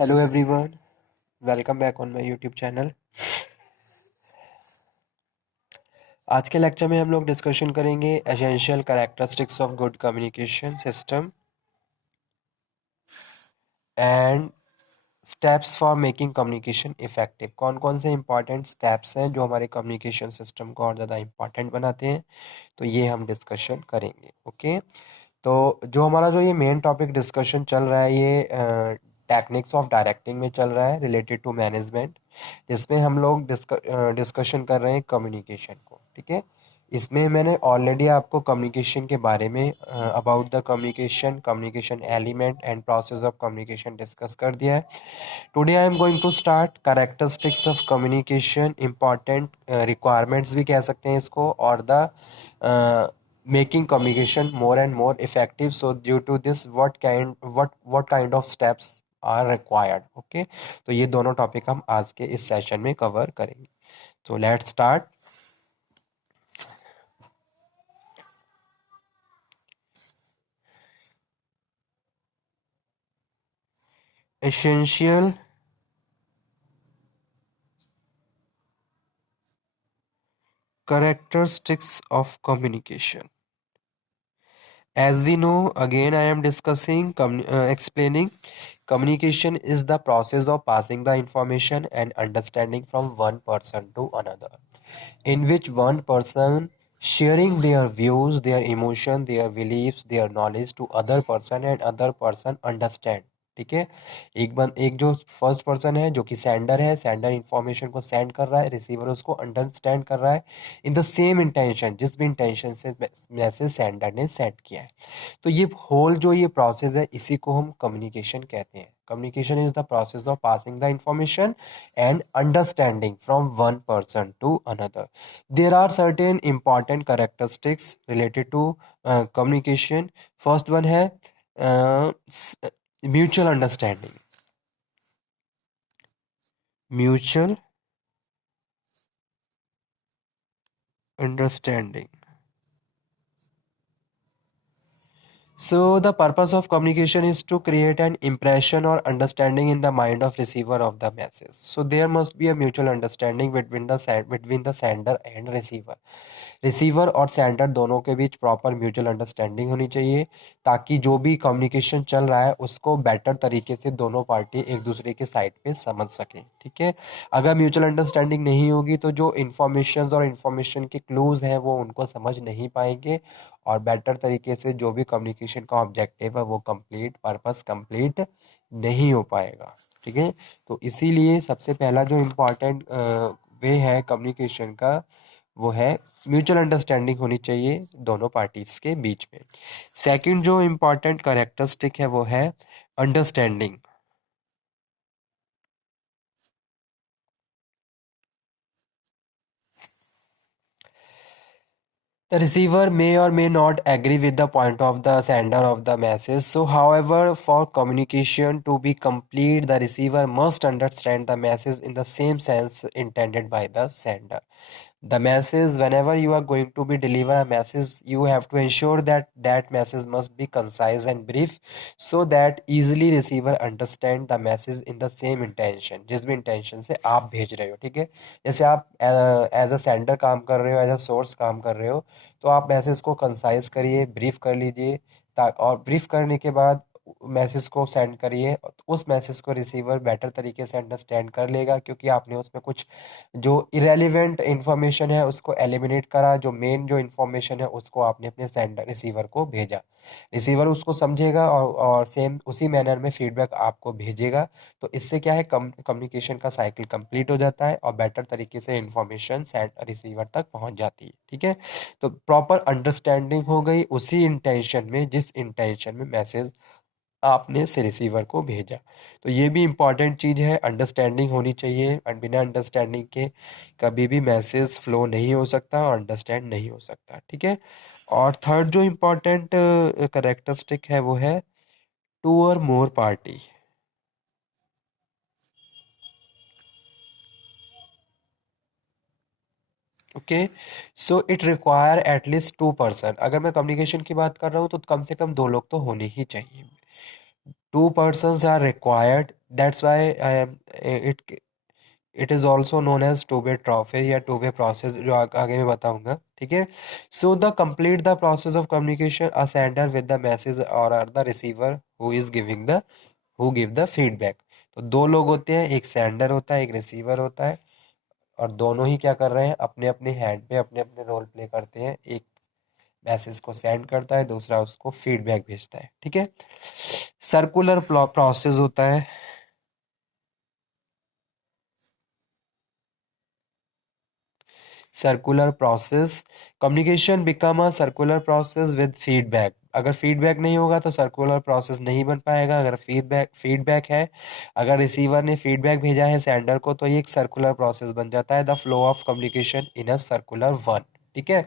Hello everyone, welcome back on my YouTube channel. आज के lecture में हम लोग डिस्कशन करेंगे essential characteristics of good communication system and steps for making communication effective. कौन कौन से इंपॉर्टेंट स्टेप्स हैं जो हमारे कम्युनिकेशन सिस्टम को और ज़्यादा इंपॉर्टेंट बनाते हैं, तो ये हम डिस्कशन करेंगे। ओके, तो जो ये मेन टॉपिक डिस्कशन चल रहा है, ये टेक्निक्स ऑफ डायरेक्टिंग में चल रहा है रिलेटेड टू मैनेजमेंट, जिसमें हम लोग डिस्कशन कर रहे हैं कम्युनिकेशन को। ठीक है, इसमें मैंने ऑलरेडी आपको कम्युनिकेशन के बारे में about the communication, communication element and process of communication discuss कर दिया है। Today I am going to start characteristics of communication, important requirements भी कह सकते हैं इसको, और the making communication more and more effective. So due to this, what kind of steps are required? Okay, तो ये दोनों टॉपिक हम आज के इस सेशन में कवर करेंगे। तो let's start. essential characteristics of communication. As we know, again I am discussing explaining communication is the process of passing the information and understanding from one person to another, in which one person sharing their views, their emotion, their beliefs, their knowledge to other person and other person understand. ठीक है, एक जो first person है जो कि sender है, sender information को send कर रहा है, रिसीवर उसको अंडरस्टैंड कर रहा है इन द सेम इंटेंशन, जिस भी इंटेंशन से मैसेज सेंडर ने सेंड किया है। तो ये होल जो ये प्रोसेस है, इसी को हम कम्युनिकेशन कहते हैं। Communication is the process of passing the information and understanding from one person to another. There are certain important characteristics related to communication. First one है mutual understanding. Mutual understanding. So the purpose of communication is to create an impression or understanding in the mind of receiver of the message. So there must be a mutual understanding between the sender and receiver. Receiver और sender दोनों के बीच proper mutual understanding होनी चाहिए, ताकि जो भी communication चल रहा है उसको बेटर तरीके से दोनों पार्टी एक दूसरे के साइड पे समझ सकें। ठीक है, अगर म्यूचुअल अंडरस्टैंडिंग नहीं होगी तो जो इन्फॉर्मेशन और इन्फॉर्मेशन के क्लूज हैं वो उनको समझ नहीं पाएंगे, और बेटर तरीके से जो भी कम्युनिकेशन का ऑब्जेक्टिव है वो कंप्लीट नहीं हो पाएगा। ठीक है, तो इसीलिए सबसे पहला जो इम्पोर्टेंट वे है कम्युनिकेशन का, वो है म्यूचुअल अंडरस्टैंडिंग होनी चाहिए दोनों पार्टीज के बीच में। सेकंड जो इम्पोर्टेंट कैरेक्टरिस्टिक है वो है understanding. The receiver may or may not agree with the point of the sender of the message. So, however, for communication to be complete, the receiver must understand the message in the same sense intended by the sender. The message, whenever you are going to be deliver a message, you have to ensure that that message must be concise and brief, so that easily receiver understand the message in the same intention, जिस भी intention से आप भेज रहे हो। ठीक है, जैसे आप एज अ सेंडर काम कर रहे हो, एज अ सोर्स काम कर रहे हो, तो आप मैसेज को कंसाइज करिए, ब्रीफ कर लीजिए, और ब्रीफ करने के बाद मैसेज को सेंड करिए। उस मैसेज को रिसीवर बेटर तरीके से अंडरस्टैंड कर लेगा, क्योंकि आपने उसमें कुछ जो इरेलीवेंट इंफॉर्मेशन है उसको एलिमिनेट करा, जो मेन जो इंफॉर्मेशन है उसको आपने अपने सेंडर रिसीवर को भेजा। रिसीवर उसको समझेगा और सेम उसी मैनर में फीडबैक आपको भेजेगा। तो इससे क्या है, कम्युनिकेशन का साइकिल कंप्लीट हो जाता है और बेटर तरीके से इंफॉर्मेशन सेंड रिसीवर तक पहुंच जाती है। ठीक है, तो प्रॉपर अंडरस्टैंडिंग हो गई उसी इंटेंशन में जिस इंटेंशन में मैसेज आपने से रिसीवर को भेजा। तो ये भी इम्पॉर्टेंट चीज़ है, अंडरस्टैंडिंग होनी चाहिए, और बिना अंडरस्टैंडिंग के कभी भी मैसेज फ्लो नहीं हो सकता और अंडरस्टैंड नहीं हो सकता। ठीक है, और थर्ड जो इम्पोर्टेंट करेक्टरिस्टिक है वो है टू और more party. Okay, so it require at least 2 person. अगर मैं कम्युनिकेशन की बात कर रहा हूँ तो कम से कम 2 लोग तो होने ही चाहिए। 2 persons are required that's why it it is also known as two way traffic या टू वे प्रोसेस, जो आगे मैं बताऊंगा, ठीक है। So the complete the process of communication, a sender with the message और the receiver who is giving the who give the feedback. तो दो लोग होते हैं, एक सेंडर होता है, एक रिसीवर होता है, और दोनों ही क्या कर रहे हैं, अपने अपने हैंड पे अपने अपने रोल प्ले करते हैं। एक मैसेज को सेंड करता है, दूसरा उसको फीडबैक भेजता है, ठीक है। सर्कुलर प्रोसेस होता है। Circular process, communication become a circular process with feedback. अगर फीडबैक नहीं होगा तो सर्कुलर प्रोसेस नहीं बन पाएगा। अगर फीडबैक फीडबैक है, अगर रिसीवर ने फीडबैक भेजा है सेंडर को, तो ये एक सर्कुलर प्रोसेस बन जाता है। The flow of communication in a circular one, ठीक है।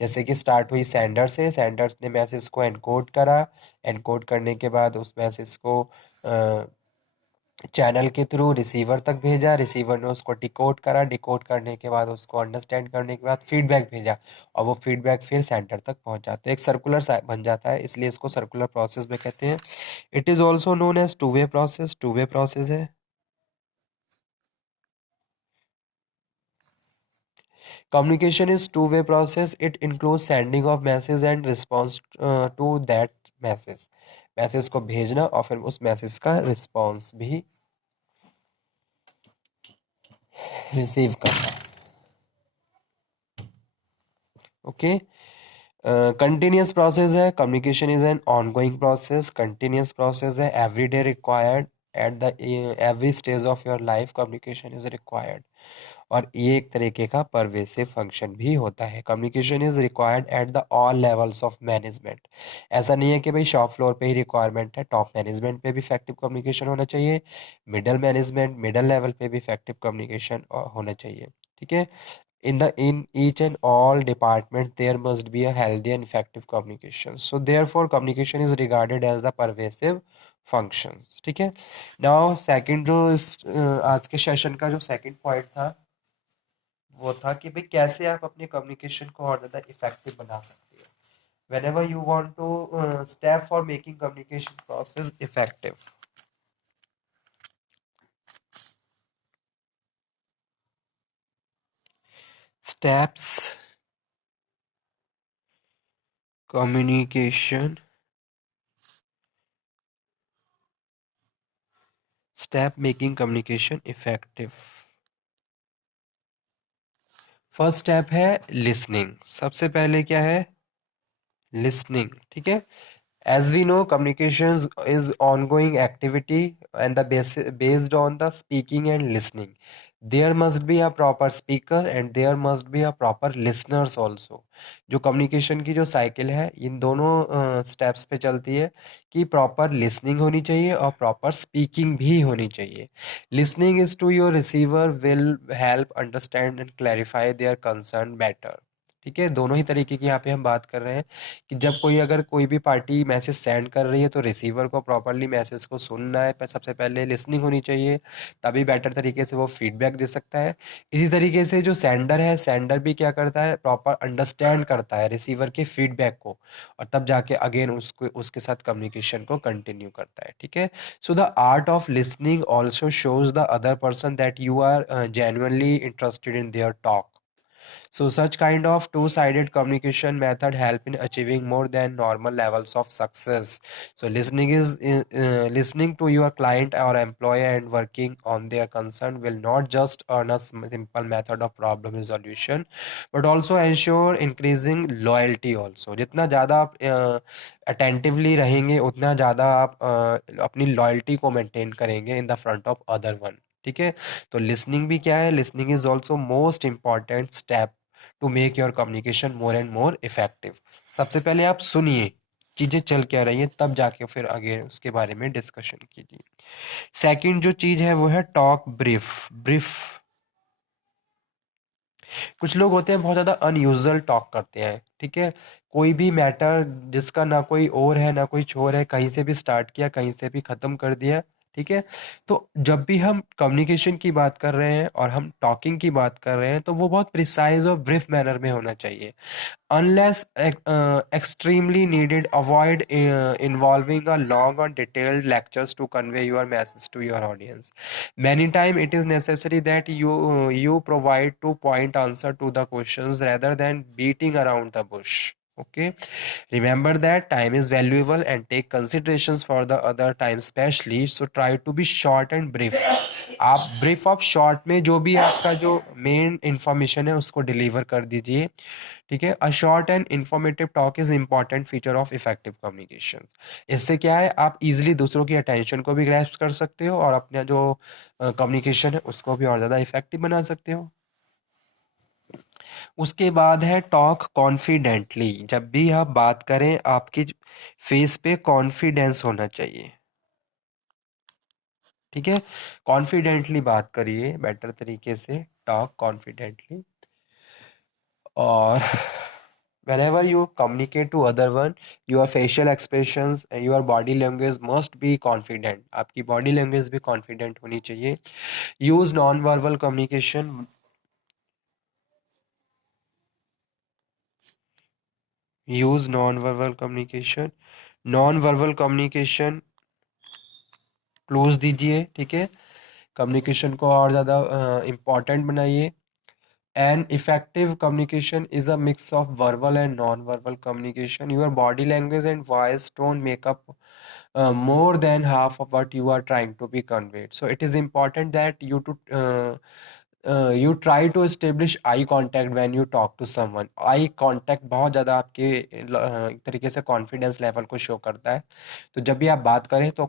जैसे कि स्टार्ट हुई सेंडर से, सेंडर्स ने मैसेज को एनकोड करा, एनकोड करने के बाद उस मैसेज को चैनल के थ्रू रिसीवर तक भेजा, रिसीवर ने उसको डिकोड करा, डिकोड करने के बाद उसको अंडरस्टैंड करने के बाद फीडबैक भेजा, और वो फीडबैक फिर सेंटर तक पहुंचा, तो एक सर्कुलर बन जाता है, इसलिए इसको सर्कुलर प्रोसेस में कहते हैं। It is also known as two way process, two way process है। Communication is two way process, it include sending of message and response to that message. Message को भेजना और फिर उस मैसेज का रिस्पॉन्स भी रिसीव करना, ओके। कंटिन्यूस प्रोसेस है, communication is an ongoing process, continuous process है, every day required, at the every stage of your life communication is required. और ये एक तरीके का परवेसिव फंक्शन भी होता है। Communication is required at the all levels of management. ऐसा नहीं है कि भाई शॉप फ्लोर पे ही रिक्वायरमेंट है, टॉप मैनेजमेंट पे भी इफेक्टिव कम्युनिकेशन होना चाहिए, मिडल मैनेजमेंट मिडल लेवल पे भी इफेक्टिव कम्युनिकेशन होना चाहिए, ठीक है। In each and all department there must be a healthy and effective communication, so therefore communication is regarded as the pervasive functions, ठीक है। now second जो आज के सेशन का जो सेकंड पॉइंट था, वो था कि भाई कैसे आप अपने कम्युनिकेशन को और ज़्यादा इफेक्टिव बना सकते हैं। whenever you want to step for making communication process effective, steps communication step making communication effective। First step है लिसनिंग। सबसे पहले क्या है, लिसनिंग, ठीक है। As we know, communications is ongoing activity and the based on the speaking and listening. There must be a proper speaker and there must be a proper listeners also. जो communication की जो cycle है, इन दोनों steps पे चलती है कि proper listening होनी चाहिए और proper speaking भी होनी चाहिए। Listening is to your receiver will help understand and clarify their concern better। ठीक है, दोनों ही तरीके की यहाँ पे हम बात कर रहे हैं कि जब कोई अगर कोई भी पार्टी मैसेज सेंड कर रही है तो रिसीवर को प्रॉपरली मैसेज को सुनना है, सबसे पहले लिसनिंग होनी चाहिए, तभी बेटर तरीके से वो फीडबैक दे सकता है। इसी तरीके से जो सेंडर है, सेंडर भी क्या करता है, प्रॉपर अंडरस्टैंड करता है रिसीवर के फीडबैक को, और तब जाके अगेन उसको उसके साथ कम्युनिकेशन को कंटिन्यू करता है, ठीक है। So the art of listening also shows the other person that you are genuinely interested in their talk. So such kind of two-sided communication method help in achieving more than normal levels of success. So listening is listening to your client or employer and working on their concern will not just earn a simple method of problem resolution, but also ensure increasing loyalty also. जितना ज़्यादा आप attentively रहेंगे, उतना ज़्यादा आप अपनी loyalty को maintain करेंगे in the front of other one, ठीक है। तो लिसनिंग भी क्या है, listening is also most important step to make your communication more and more effective. सबसे पहले आप सुनिए चीजें चल क्या रही है, तब जाके फिर आगे उसके बारे में डिस्कशन कीजिए। सेकंड जो चीज है वो है टॉक ब्रीफ। ब्रीफ, कुछ लोग होते हैं बहुत ज्यादा अनयूजुअल टॉक करते हैं, ठीक है। कोई भी मैटर जिसका ना कोई और है ना कोई छोर है, कहीं से भी स्टार्ट किया कहीं से भी खत्म कर दिया, ठीक है। तो जब भी हम कम्युनिकेशन की बात कर रहे हैं और हम टॉकिंग की बात कर रहे हैं तो वो बहुत प्रिसाइज और ब्रीफ मैनर में होना चाहिए। Unless extremely needed, avoid involving a long or detailed lectures to convey your message to your audience. Many times it is necessary that you provide to point answer to the questions rather than beating around the bush. Okay, remember that time is valuable and take considerations for the other time especially, so try to be short and brief. आप brief of short में जो भी आपका जो main information है उसको deliver कर दीजिए। ठीक है। A short and informative talk is important feature of effective communication. इससे क्या है, आप इजीली दूसरों की अटेंशन को भी ग्रैस्प कर सकते हो और अपना जो कम्युनिकेशन है उसको भी और ज़्यादा इफेक्टिव बना सकते हो। उसके बाद है टॉक कॉन्फिडेंटली। जब भी आप बात करें आपकी फेस पे कॉन्फिडेंस होना चाहिए। ठीक है। कॉन्फिडेंटली बात करिए, बेटर तरीके से टॉक कॉन्फिडेंटली। और whenever you communicate to other one, your facial expressions and your body language must be confident। आपकी body language भी confident होनी चाहिए। use non-verbal communication। use non-verbal communication। non-verbal communication close दीजिए। ठीक है। कम्युनिकेशन को और ज़्यादा इम्पॉर्टेंट बनाइए। An effective communication is a mix of verbal and non-verbal communication. Your body language and voice tone make up more than half of what you are trying to be conveyed. So it is important that you try to establish eye contact when you talk to someone. Eye contact बहुत ज़्यादा आपके एक तरीके से confidence level को show करता है। तो जब भी आप बात करें तो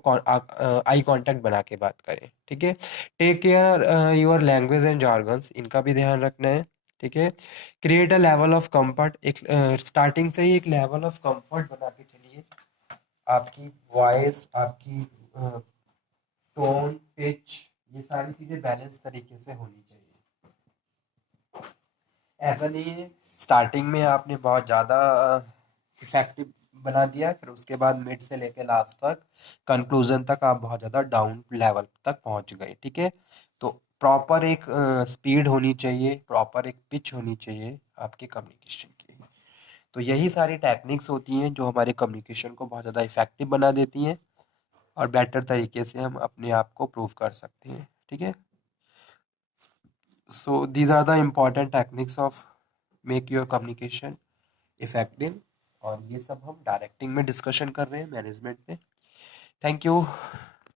आई कांटेक्ट बना के बात करें। ठीक है। Take care your language and jargons, इनका भी ध्यान रखना है। ठीक है। Create a level of comfort. एक स्टार्टिंग से ही एक लेवल ऑफ कंफर्ट बना के चलिए। आपकी वॉइस, आपकी टोन, पिच, ये सारी चीजें बैलेंस तरीके से होनी चाहिए। ऐसा नहीं है स्टार्टिंग में आपने बहुत ज़्यादा इफेक्टिव बना दिया फिर उसके बाद मिड से लेके लास्ट तक कंक्लूजन तक आप बहुत ज़्यादा डाउन लेवल तक पहुंच गए। ठीक है। तो प्रॉपर एक स्पीड होनी चाहिए, प्रॉपर एक पिच होनी चाहिए आपके कम्युनिकेशन की। तो यही सारी टेक्निक्स होती हैं जो हमारे कम्युनिकेशन को बहुत ज़्यादा इफेक्टिव बना देती हैं और बेटर तरीके से हम अपने आप को प्रूव कर सकते हैं। ठीक है। So these are the important techniques of make your communication effective. और ये सब हम डायरेक्टिंग में डिस्कशन कर रहे हैं, मैनेजमेंट में। Thank you.